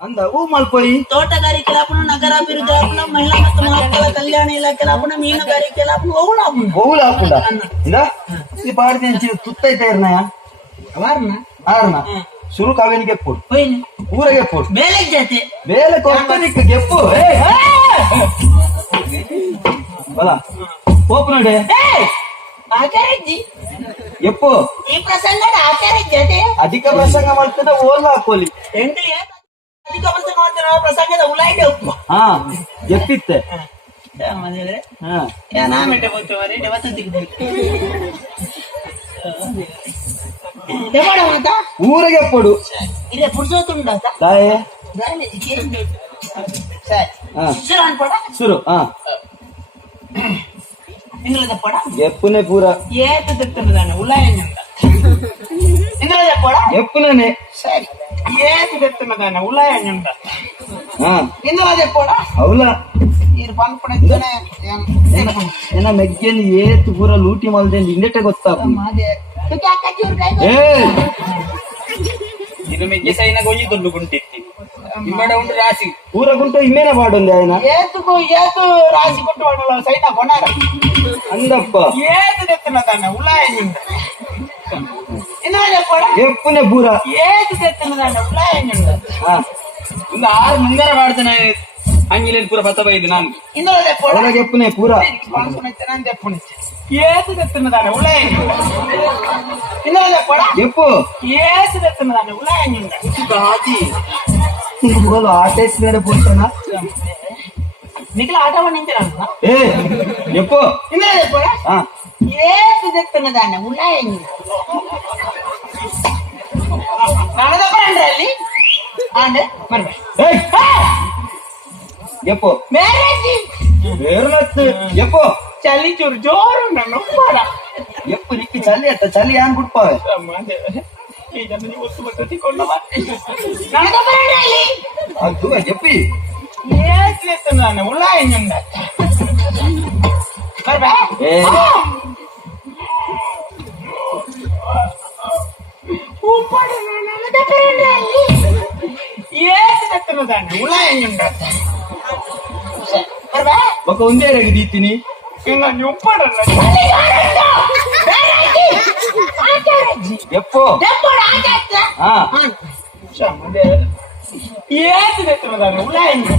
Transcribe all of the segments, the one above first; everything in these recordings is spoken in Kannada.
ಅಂದ ಹೂ ಮಲ್ಪೋಯಿ ತೋಟಗಾರಿಕೆ ಲಾಪನ ನಗರಾಭಿವೃದ್ಧಿ ಲಾಪನ ಮಹಿಳಾ ಮತ್ತು ಮಕ್ಕಳ ಕಲ್ಯಾಣ ಇಲಾಖೆ ಲಾಪನ ಮೀನುಗಾರಿಕೆ ಲಾಪನ ಬಹುಳ ಹಾಕುಂಡ ಇಂದ ಈ ಪಾಡ್ದೆ ತುತ್ತೈತೆ ಇರ್ನಯ ಅವಾರ್ನ ಆರ್ನ ಶುರು ಕಾವೇನಿಗೆ ಎಪ್ಪುಡು ಹೋಯ್ನಿ ಊರಿಗೆ ಎಪ್ಪುಡು ಬೇಲೆ ಜಾತಿ ಬೇಲೆ ಕೊಡ್ತಾನಿಕ್ಕೆ ಗೆಪ್ಪು ಬಲ ಹೋಪ್ ನೋಡಿ ಆಚಾರಜ್ಜಿ ಎಪ್ಪು ಈ ಪ್ರಸಂಗದ ಆಚಾರಜ್ಜತೆ ಅಧಿಕ ಪ್ರಸಂಗ ಮಾಡ್ತದ ಓಲ್ಲ ಹಾಕೋಲಿ ಎಂಟ್ರಿ ಅಧಿಕ ಪ್ರಸಂಗ ಮಾಡ್ತಾರೆ ಪ್ರಸಂಗದ ಉಲಾಯ್ದೆ ಉಪ್ಪು ಹಾ ಎಪ್ಪಿತ್ತೆ ಮದುವೆ ಹಾ ನಾ ಮೆಟ್ಟೆ ಹೋಗ್ತೇವೆ ದೇವತ ದೇವಾಡ ಮಾತಾ ಊರಿಗೆ ಎಪ್ಪುಡು ಇಲ್ಲೇ ಪುಡ್ಸೋತುಂಡ ತಾಯೇ ಸರಿ ಹಾ ಶುರು ಅನ್ಪಡ ಶುರು ಹಾ ಇಂಗ್ಲ ತಪ್ಪಡ ಎಪ್ಪುನೆ ಪೂರ ಏತು ತೆತ್ತನದಾನೆ ಉಲಾಯಣ್ಣ ಇಂಗ್ಲ ತಪ್ಪಡ ಎಪ್ಪುನೇ ಸರಿ ಏತು ತೆತ್ತನದಾನೆ ಉಲಾಯಣ್ಣ ಹಾ ಇಂಗ್ಲ ತಪ್ಪಡ ಅವಲ ಇರ್ ಪನ್ಪಣೆ ಏನ ಮೆಗ್ಗೆನ್ ಏತು ಪೂರ ಲೂಟಿ ಮಲ್ದೆ ಇಂದೆಟ್ಟೆ ಗೊತ್ತಾಪ ಮಾದೆ ತುಕೆ ಅಕ್ಕಿ ಊರ್ ಕೈ ಏ ಇದು ಮೆಗ್ಗೆ ಸೈನ ಗೊಂಜಿ ದುಡ್ಡು ಗುಂಟಿತ್ತಿ ಇಮ್ಮಡ ಉಂಟು ರಾಸಿ ಪೂರ ಗುಂಟು ಇಮ್ಮೇನೆ ಪಾಡೊಂದೆ ಆಯ್ನ ಏತು ರಾಶಿ ಕೊಟ್ಟು ಮಾಡಲ್ಲ ಸೈನ ಕೊನಾರ ಅಂದಪ್ಪ ಏತು ತೆತ್ತನದಾನೆ ಉಲಾಯಣ್ಣ ಇಂಗ್ಲ ತಪ್ಪಡ ಎಪ್ಪುನೆ ಪೂರ ಏತು ತೆತ್ತನದಾನೆ ಉಲಾಯಣ್ಣ ಹಾ ಒಂದು 6 ಮುಂಗಾರ ಮಾಡ್ತಾನೆ ಅಂಗಿಲೇನ್ ಪೂರ ಬತ್ತ ಬೈದು ನಾನು ಇಂಗ್ಲ ತಪ್ಪಡ ಒಳಗೆ ಎಪ್ಪುನೆ ಪೂರ ఏసు తెస్తున్నదాన్ని ఉలాయండి ఇందులో చెప్పడా ఎప్పు ఏసు తెస్తున్నదాన్ని ఉలాయండి బాజీ ఇంకోలు ఆటేసి మీద పోతున్నా నీకు ఆట పండించాను ఏ ఎప్పు ఇందులో చెప్పడా ఏసు తెస్తున్నదాన్ని ఉలాయండి నన్ను చెప్పండి వెళ్ళి అండి మరి ఎప్పు మ్యారేజ్ వేరునచ్చు ఎప్పు చలి చూరు జోరు నన్ను కూడా ఎప్పు నీకు చలి అట్ట చలి అని గుడిపోవే ಅದು చెప్పి చేస్తున్నాను ఉల్లాయండి చెప్తున్నదాన్ని ఉల్లాయండి ఒక ఉందే రేగి తీతిని ఎప్పు ఏది తెస్తున్నదాన్ని ఉల్లాయండి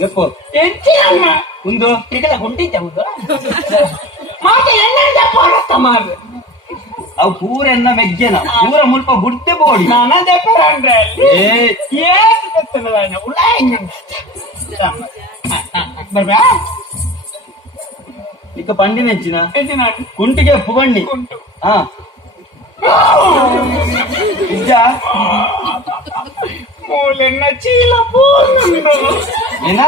చెప్పు ఎంచి అమ్మ ఉందో ఇక్కడ గుంటించముందు మాట ఎన్నని చెప్పాలి ಅವು ಪೂರ ಎನ್ನ ಮೆಗ್ಗೆನ ಪೂರ ಮುಲ್ಪ ಬುಡ್ತೆ ಬೋಡಿ ನಾನ చెప్పారంటే ಏ ఏది తెస్తున్నదాన్ని ఉల్లాయండి ఇక పండి నెంచిన ఎంచినాడు కుంటిಗೆ ಎಪ್ಪು ಬಂಡಿ కుంటు ಹಾ ಇಜ್ಜ ಮೂಲೆನ್ನ ಚೀಲ ಪೋನುಂಡು ಏನ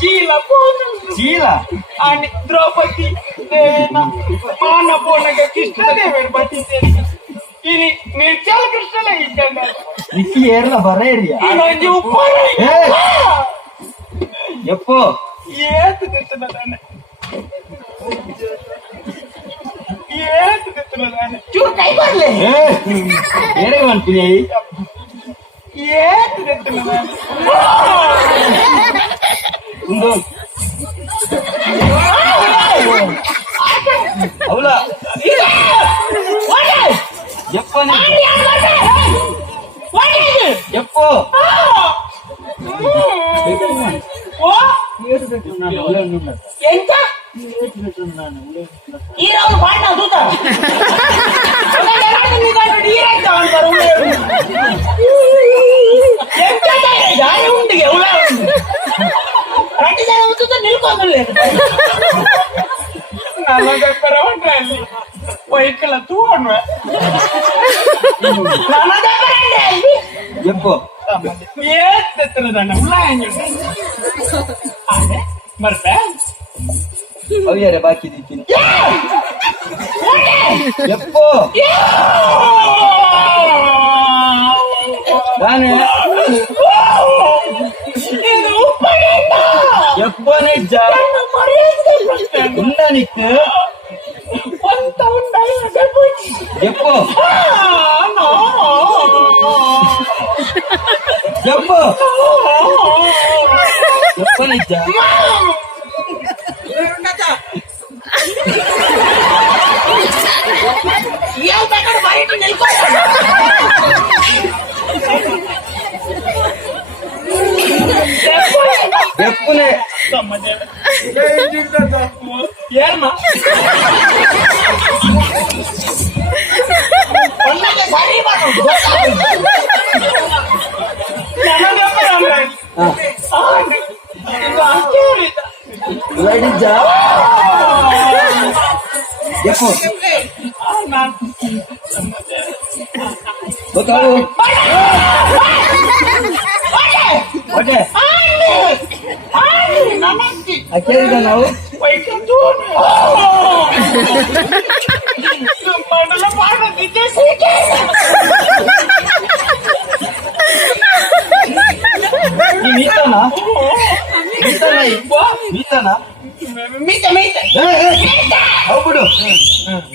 ಚೀಲ ಪೋನುಂಡು ಚೀಲ అని ద్రౌపది దేవేన మాన పోనగ కృష్ణదేవుడు బతిసేది ఇది నిర్చల కృష్ణలే ఇద్దండి ನಿಕ್ಕಿ ಏರ್ಲ ಬರೇರಿಯ ఈ రోజు ఉప్పార ಎಪ್ಪು ఏది తెస్తున్నదాన్ని ఏది తెస్తున్నదాన్ని చూడు కై ಬರ್ಲೆ ಏರೆ ಅನ್ಪಿನಿ ఏది తెస్తున్నదాన్ని ಒಂದು ಅವಳ ಎಪ್ಪನೆ ಎಪ್ಪು ఎంత ఈ రోజు పాట చూద్దాం ఉంది ఎవలా ఉంది రెండు జನ అవుతుందో నిలుకోలేదు నల్ల చెప్పారండి వైకల తూను నల్ల చెప్పారండి ಎಪ್ಪು ఏస్తున్నదండి ఉల్లాయండి ಬರ್ತಾ ಅವ್ಯಾರೆ ಬಾಕಿ ದಿಕ್ಕಿನ ಎಪ್ಪು ನಾನೇ ಎಪ್ಪನೇ ಉಂಡನಿತ್ತು ಎಪ್ಪು చెప్పు చెప్పనిచ్చ బయట నిల్కో చెప్పులే ఏమా లైటించా చెప్పు बताओ ओके अकेले का नाउ मीता ಬಿಡು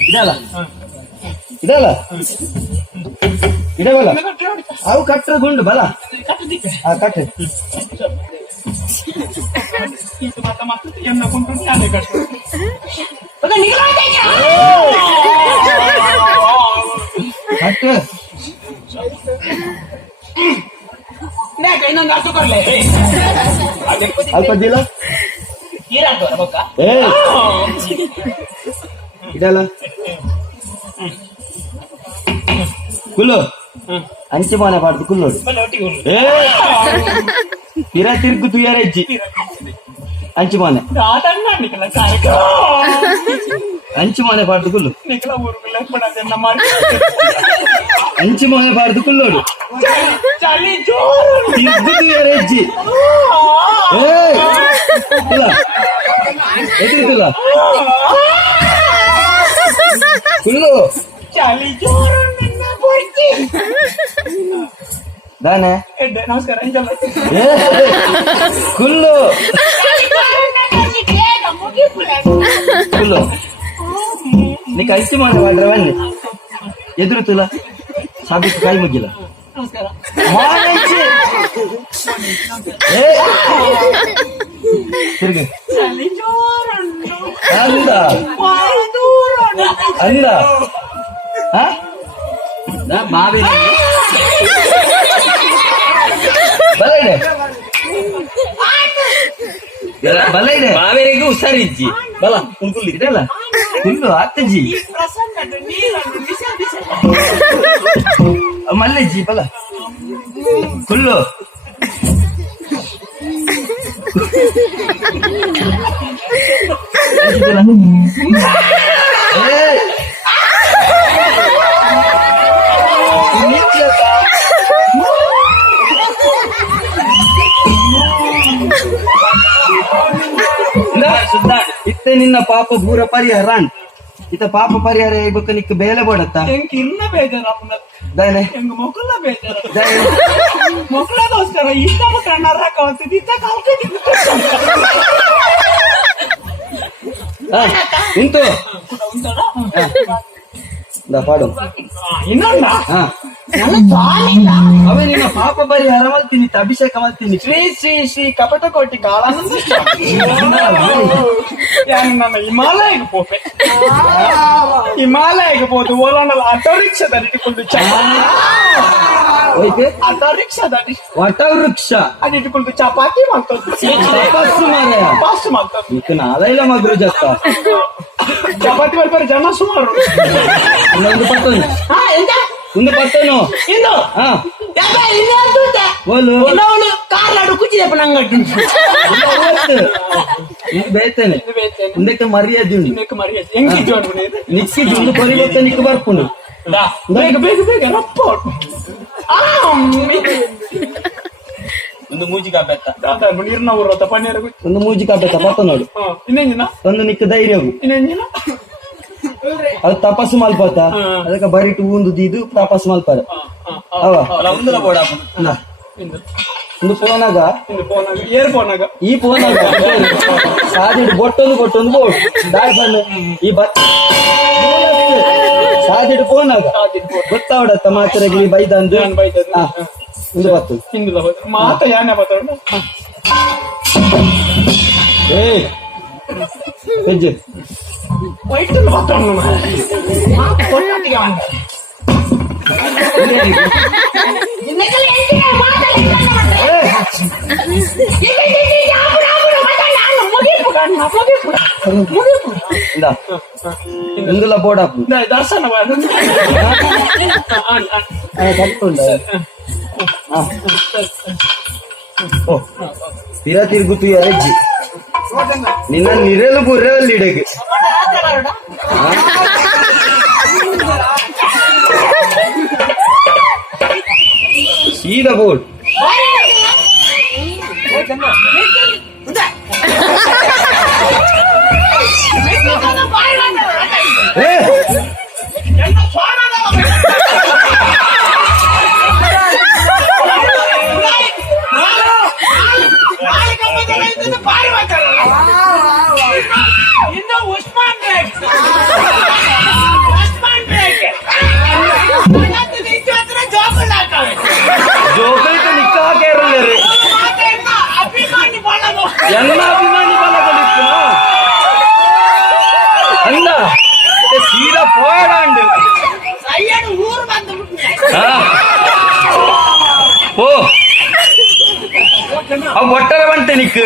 ಇದಲ್ಲ ಇದಲ್ಲ ಇಡವಲ್ಲ ಅವು ಕಟ್ಟ್ರ ಗುಂಡು ಬಲ ಕಟ್ಟ ಕಟ್ಟ ಇನ್ನೊಂದು ಅರ್ಥ ಕೊಡ್ಲೆ ಅಲ್ಪ ದಿಲ್ಲ ಏ ಇದಲ್ಲ ಕುಲ್ಲು ಅಂಚೆ ಮಾನೆ ಪಾಡ್ದು ಕುಲ್ಲೋಡು ಏ ತಿರ ತಿರ್ಗು ತುಯ್ಯಾರಜ್ಜಿ ಅಂಚೆ ಮಾನೆ ಅಂಚೆ ಮಾನೆ ಪಾಡ್ದು ಕುಲ್ಲು ಅಂಚೆ ಮಾನೆ ಪಾಡ್ದು ಕುಲ್ಲೋಡು ತಿರ್ಗು ತುಯ್ಯಾರಜ್ಜಿ ಏ ಇಲ್ಲ ಎದುರಿಲ್ಲ ಕುಲ್ಲು ದಾನೆ ನಮಸ್ಕಾರ ಕುಲ್ಲು ಕುಲ್ಲು ನೀ ಕಳಿಸಿ ಮಾಡ್ರ ಬನ್ನಿ ಎದುರುತ್ತಿಲ್ಲ ಸಾಬಿತ್ತು ಕೈ ಮುಗಿಲ್ಲ ನಮಸ್ಕಾರ ತಿರುಗಿ ಅಂದ ಅಂದ ಬಾವಿ ಬಲೈಡೆ ಬಲೈಡೆ ಬಾವೇರಿಗೆ ಹುಷಾರಿಜ್ಜಿ ಬಲ ಕುಲ್ಕುಲ್ ಇದಲ್ಲ ಕುಲ್ಲು ಅತ್ತಜ್ಜಿ ಮಲ್ಲಜ್ಜಿ ಬಲ ಕುಲ್ಲು ಇತ್ತೆ ನಿನ್ನ ಪಾಪ ಪೂರ ಪರಿಹಾರ ಇತ್ತ ಪಾಪ ಪರಿಹಾರ ಆಗ್ಬೇಕು ನಿಕ್ಕ ಬೇಲೆ ಬಡತ್ತ ಹೆಂಗ್ ಇನ್ನ ಬೇಜಾರ ದಾನೆ ಹೆಂಗ್ ಮಕ್ಕಳ ಬೇಜಾರ ದಾನೆ ಮಕ್ಕಳಗೋಸ್ಕರ ಇಷ್ಟಪಟ್ಟು ಅಣ್ಣಾರ ಕಾಲ್ತಿದ್ದು ಇತ್ತ ಕಾಲ್ತಿದ್ದು ನಿಂತು ಪಾಡು ಇನ್ನೊಂದ ಅವೇ ನಿನ್ನ ಪಾಪ ಪರಿಹಾರ ಮಾಡ್ತೀನಿ ಅಭಿಷೇಕ ಮಾಡ್ತೀನಿ ಶ್ರೀ ಶ್ರೀ ಶ್ರೀ ಕಪಟ ಕೋಟಿ ಕಾಳಾನಂದ ನನ್ನ ಹಿಮಾಲಯಕ್ಕೆ ಹೋಗ್ಬೆ ಹಿಮಾಲಯಕ್ಕೆ ಹೋದು ಓಲಾಂಡಲ್ಲ ಆಟೋ ರಿಕ್ಷಾದಲ್ಲಿ ಇಟ್ಟುಕೊಂಡು ಆಟೋ ರಿಕ್ಷಾದಲ್ಲಿ ವಟ ವೃಕ್ಷ ಅದು ಇಟ್ಟುಕೊಂಡು ಚಪಾತಿ ಮಾಡ್ತದ್ದು ಪಾಸ್ಟ್ ಮಾಡ್ತದ್ದು ನಿಕ್ಕ ನಾಳೆಲ್ಲ ಮಗ್ರು ಜತ್ತ ಚಪಾತಿ ಬರ್ತಾರೆ ಜನ ಸುಮಾರು ಒಂದು ಪತ್ತನು ಒಂದು ಪತ್ತನು ಇನ್ನು ಬೋಲು ಇನ್ನೊಂದು ಕಾರ್ಲಾಡು ಕುಚ್ಚಿದಪ್ಪ ನಂಗಟ್ಟು ಇದು ಬೇಯ್ತೇನೆ ಮುಂದಕ್ಕೆ ಮರ್ಯಾದೆ ಉಂಟು ಮರ್ಯಾದೆ ಹೆಂಗಿದ್ದು ನಿಕ್ಕಿದ್ದು ಒಂದು ಪರಿವರ್ತ ನಿಕ್ಕ ಬರ್ಪುಂಡು ಬೇಗ ಬೇಗ ಬೇಗ ರಪ್ಪ ಒಂದು ಮೂಜಿಕ ಬೆತ್ತ ನೀರ್ನ ಊರತ್ತ ಪನ್ನೀರ ಒಂದು ಮೂಜಿಕ ಬೆತ್ತ ಬರ್ತ ನೋಡು ಇನ್ನೇಂಜಿನ ಒಂದು ನಿಕ್ಕ ಧೈರ್ಯ ಇನ್ನೇಂಜಿನ ಅದು ತಪಸ್ಸು ಮಲ್ಪತ್ತ ಅದಕ್ಕೆ ಬರಿಟು ಊಂದು ಇದು ತಪಸ್ಸು ಮಲ್ಪಾರ ಅವ ಒಂದು ಫೋನಾಗ ಏರ್ ಫೋನಾಗ ಈ ಫೋನಾಗ ಸಾದಿಡು ಬೊಟ್ಟೊಂದು ಬೋಟ್ ದಾಯ್ ಬಂದು ಈ ಬತ್ತ ಸಾದಿಡು ಫೋನಾಗ ಗೊತ್ತಾವಡತ್ತ ಮಾತರಗಿ ಬೈದಂದು ಒಂದು ಬತ್ತು ಹಿಂದಿಲ್ಲ ಮಾತ ಯಾನೆ ಮಾತಾಡ ಹೆಜ್ಜೆ ವೈಟ್ ಮಾತಾಡ ఇందులో పోడాపు దర్శన ತೀರ ತಿರುಗುತ್ತು ಎರಜ್ಜಿ ನಿನ್ನ ನಿರೆಲು ಬುರ್ರೆವಲ್ಲಿ ಇಡೆಗೆ ಸೀದಾ ಬೋರ್ಡ್ ಜೋಕೈತೆ ನಿಕ್ಕ ಹಾಕಿರಲ್ಲ ಎಲ್ಲ ಅಭಿಮಾನಿ ಬಲಗಳಿತ್ತು ಅಲ್ಲ ಸೀದಾ போடாண்டு ಓ ಅವ್ ಒಟ್ಟರೆ ಬಂತೆ ನಿಕ್ಕು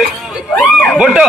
ಬೊಟ್ಟು